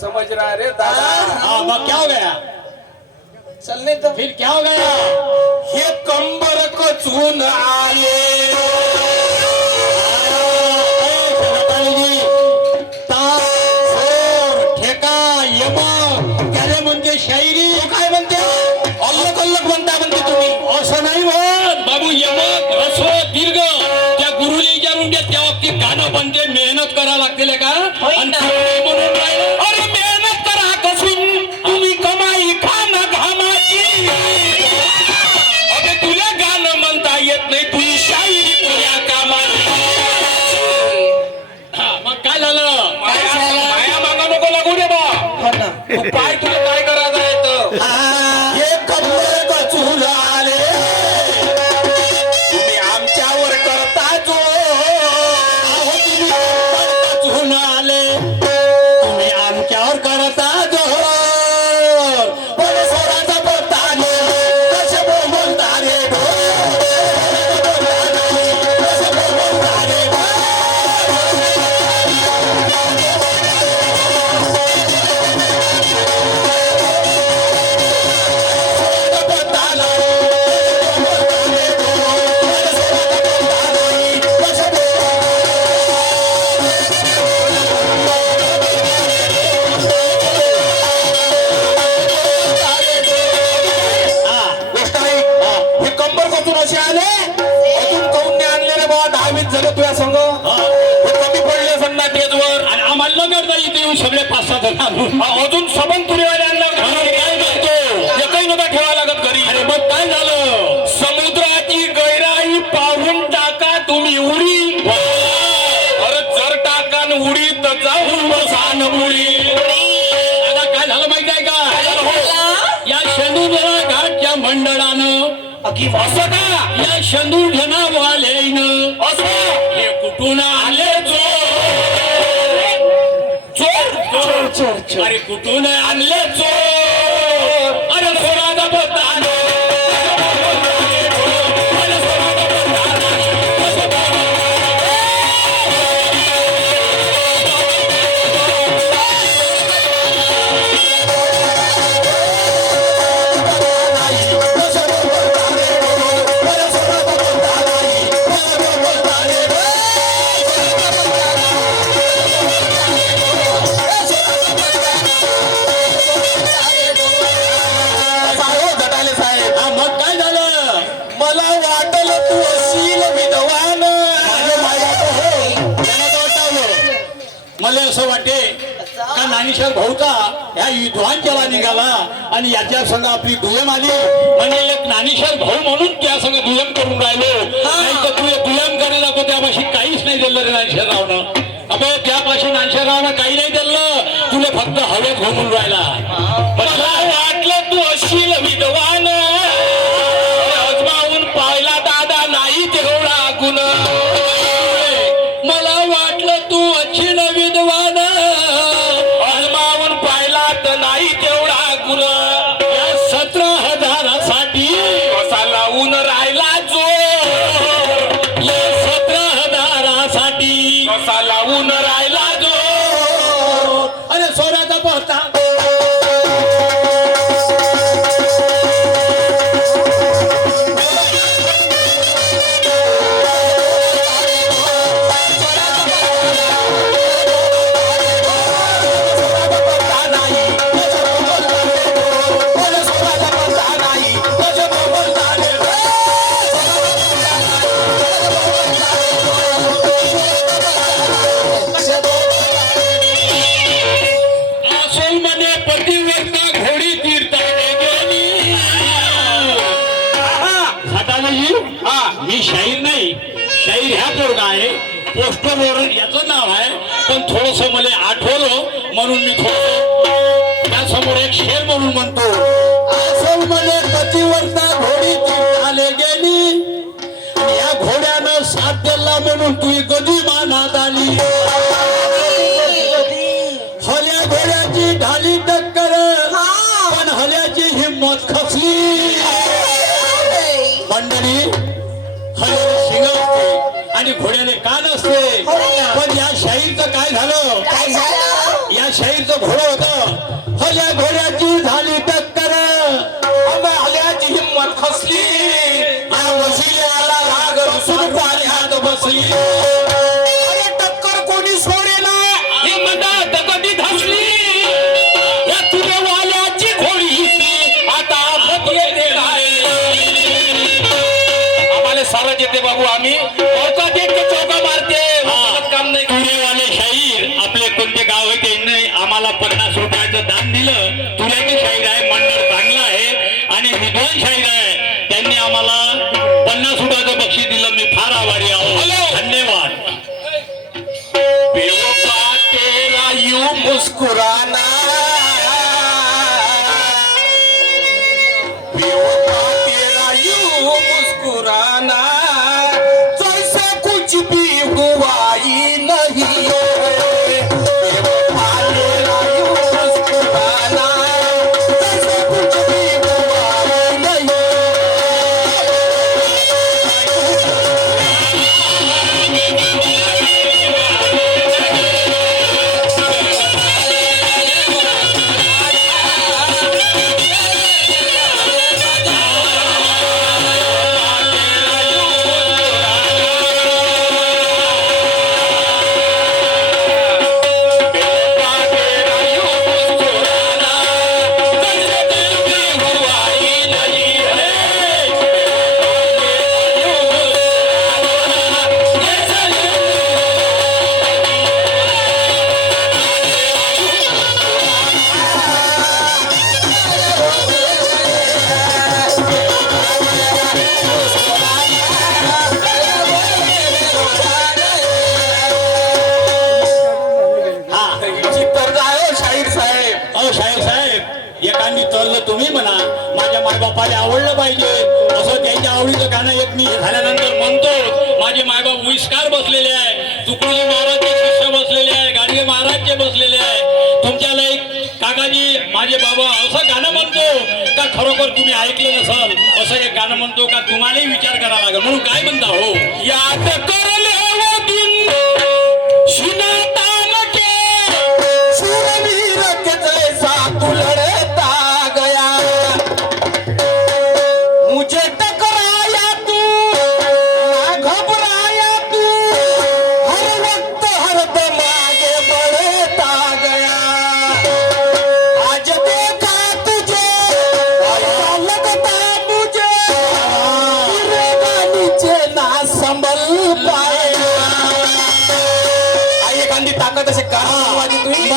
समझ रहा रे दादा। क्या हो गया? चलने तो फिर क्या हो गया? हे कंबर को चून आले। मंडळानं. अगदी वासका या शंदू घेणा वाले असं? हे कुठून आले चोर चोर चोर चोर. अरे कुठून आणले चोर? या युद्धान जेव्हा निघाला आणि याच्या संग आपली दुयम आली. आणि एक नानिशर भाऊ म्हणून त्या संग दुयम करून राहिलो. तू दुयम करायला नको त्यापाशी काहीच नाही दिलं रे नानशेरावनं अबे त्यापाशी नानशेरावनं काही नाही दिलं. तुला फक्त हवेत घुमून राहिला. वाटलं तू अशील विधवान पोस्टरवर याचं नाव आहे. पण थोडस मला आठवलं म्हणून मी थोडस त्यासमोर एक शेर म्हणून म्हणतो. घोडी गेली. या घोड्यानं साथ दिला म्हणून तू काय झालं? काय झालं? या शाहीरचं घोडं होत. हजार घोड्याची झाली टक्कर. आल्याची हिंमत फसली. नाही पन्नास रुपयाचं दान दिलं. तुऱ्याचे शाहीर आहे मंडळ चांगलं आहे आणि विद्वान शाहीर आहे त्यांनी आम्हाला आवडीचं झाल्यानंतर म्हणतो माझे मायबाप विस्कार बसलेले आहे तुकडोजी महाराजचे शिष्य बसलेले आहे गाडगे महाराजचे बसलेले आहे. तुमच्याला एक काकाजी माझे बाबा असं गाणं म्हणतो का खरोखर तुम्ही ऐकलं नसल? असं एक गाणं म्हणतो का तुम्हालाही विचार करावा लागेल. म्हणून काय म्हणता हो? याद ताकद असे गावाची तुम्ही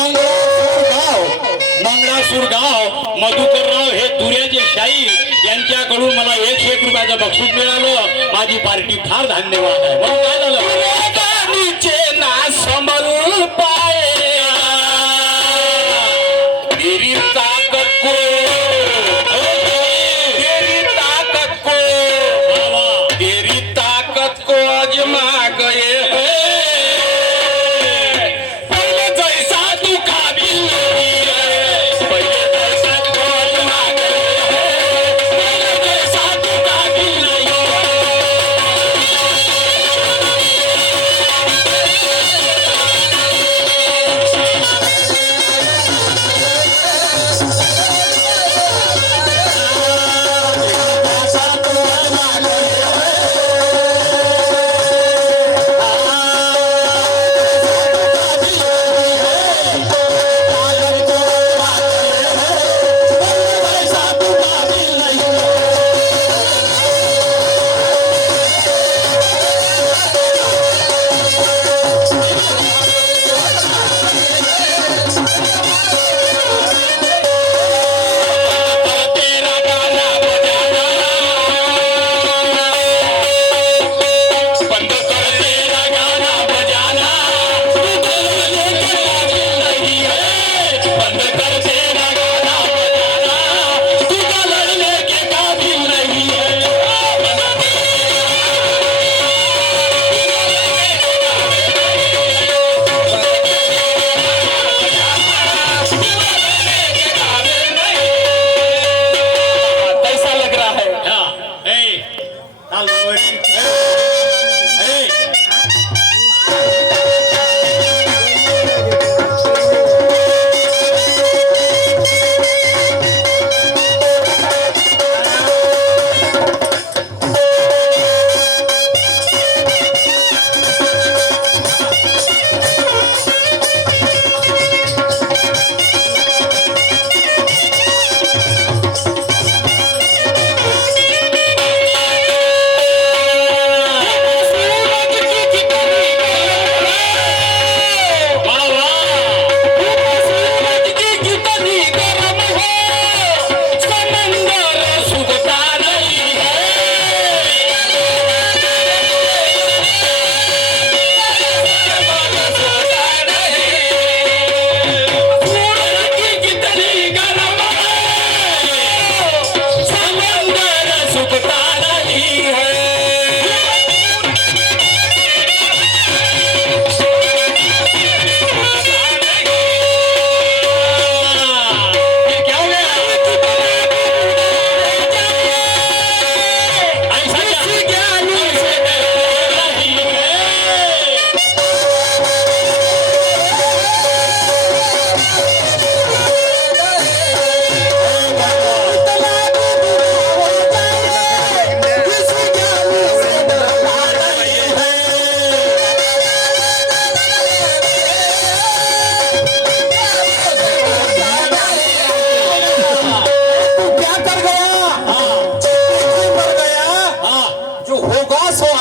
मंगळासूर गाव मधुकरराव हे दुर्याचे शाहीर यांच्याकडून मला एकशे एक रुपयाचं बक्षीस मिळालं. माझी पार्टी फार धन्यवाद आहे.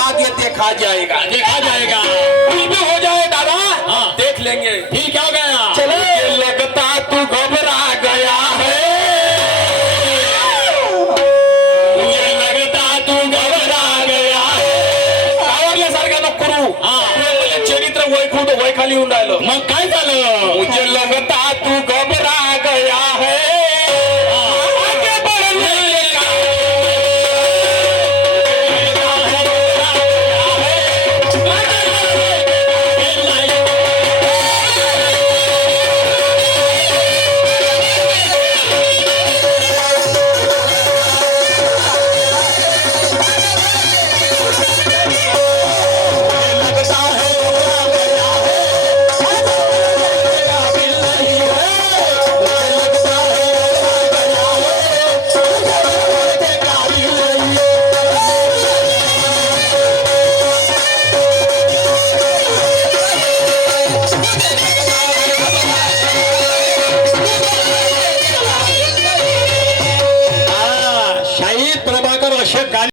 बाद ये देखा जाएगा। देखा जाएगा।